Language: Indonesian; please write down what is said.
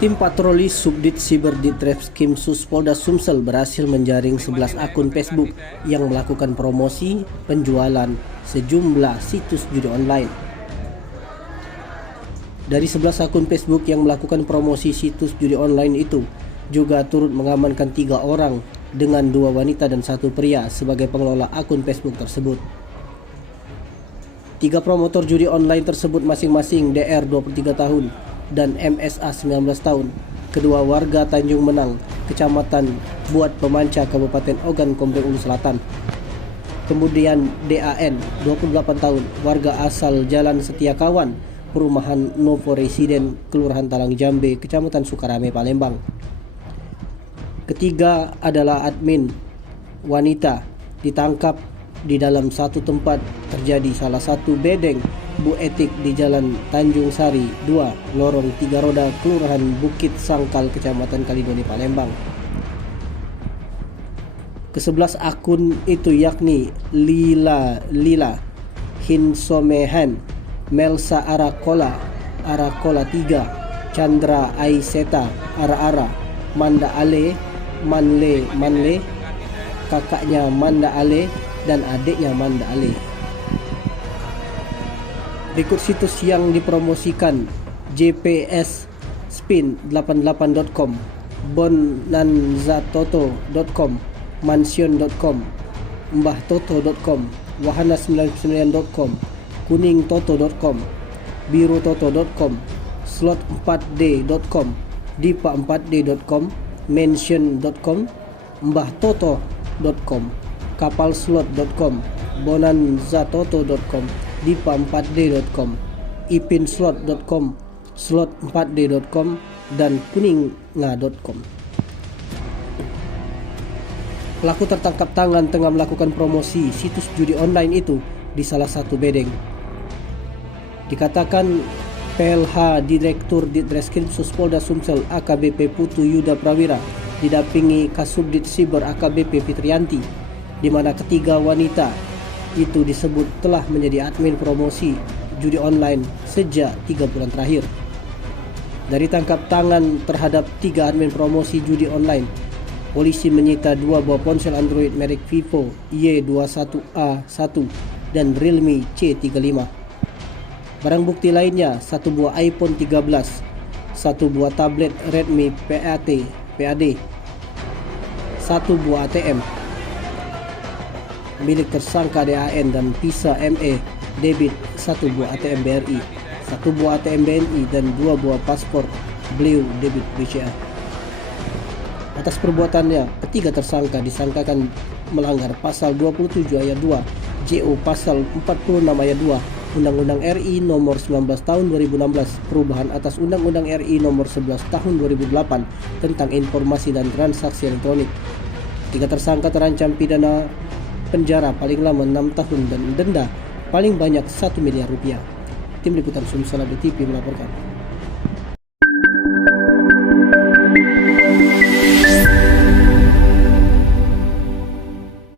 Tim patroli Subdit Siber Ditreskrim Polda Sumsel berhasil menjaring 11 akun Facebook yang melakukan promosi penjualan sejumlah situs judi online. Dari 11 akun Facebook yang melakukan promosi situs judi online itu, juga turut mengamankan 3 orang dengan 2 wanita dan 1 pria sebagai pengelola akun Facebook tersebut. 3 promotor judi online tersebut masing-masing DR 23 tahun dan MSA 19 tahun, kedua warga Tanjung Menang, Kecamatan Buat Pemanca, Kabupaten Ogan Komering Ulu Selatan. Kemudian DAN 28 tahun, warga asal Jalan Setiakawan, Perumahan Novo Residen, Kelurahan Talang Jambe, Kecamatan Sukarame, Palembang. Ketiga adalah admin wanita, ditangkap di dalam satu tempat terjadi salah satu bedeng Bu Etik di Jalan Tanjung Sari 2, Lorong 3 Roda, Kelurahan Bukit Sangkal, Kecamatan Kalidoni, Palembang. Ke-11 akun itu yakni Lila Hinsomehan, Melsa Arakola 3, Chandra Aiseta Ara, Manda Ale Manle, kakaknya Manda Ale dan adiknya Manda Ale. Berikut situs yang dipromosikan: jpsspin88.com, bonanzatoto.com, mansion.com, mbahtoto.com, wahana99.com, kuningtoto.com, birutoto.com, slot4d.com, dipa4d.com, mansion.com, mbahtoto.com, kapalslot.com, bonanzatoto.com, dipa4d.com, ipinslot.com, slot4d.com, dan kuninga.com. Pelaku tertangkap tangan tengah melakukan promosi situs judi online itu di salah satu bedeng. Dikatakan PLH Direktur Ditreskrim Polda Sumsel AKBP Putu Yuda Prawira didampingi Kasubdit Siber AKBP Fitrianti, di mana ketiga wanita itu disebut telah menjadi admin promosi judi online sejak 3 bulan terakhir. Dari tangkap tangan terhadap 3 admin promosi judi online, polisi menyita 2 buah ponsel Android merek Vivo Y21A1 dan Realme C35. Barang bukti lainnya 1 buah iPhone 13, 1 buah tablet Redmi PAD, 1 buah ATM milik tersangka DAN dan Visa ME debit, 1 buah ATM BRI, 1 buah ATM BNI, dan 2 buah paspor Blue debit BCA. Atas perbuatannya, ketiga tersangka disangkakan melanggar pasal 27 ayat 2 JO, pasal 46 ayat 2 Undang-Undang RI nomor 19 tahun 2016, perubahan atas Undang-Undang RI nomor 11 tahun 2008 tentang informasi dan transaksi elektronik. Tiga tersangka terancam pidana penjara paling lama 6 tahun dan denda paling banyak 1 miliar rupiah. Tim Liputan Sumsel TV melaporkan.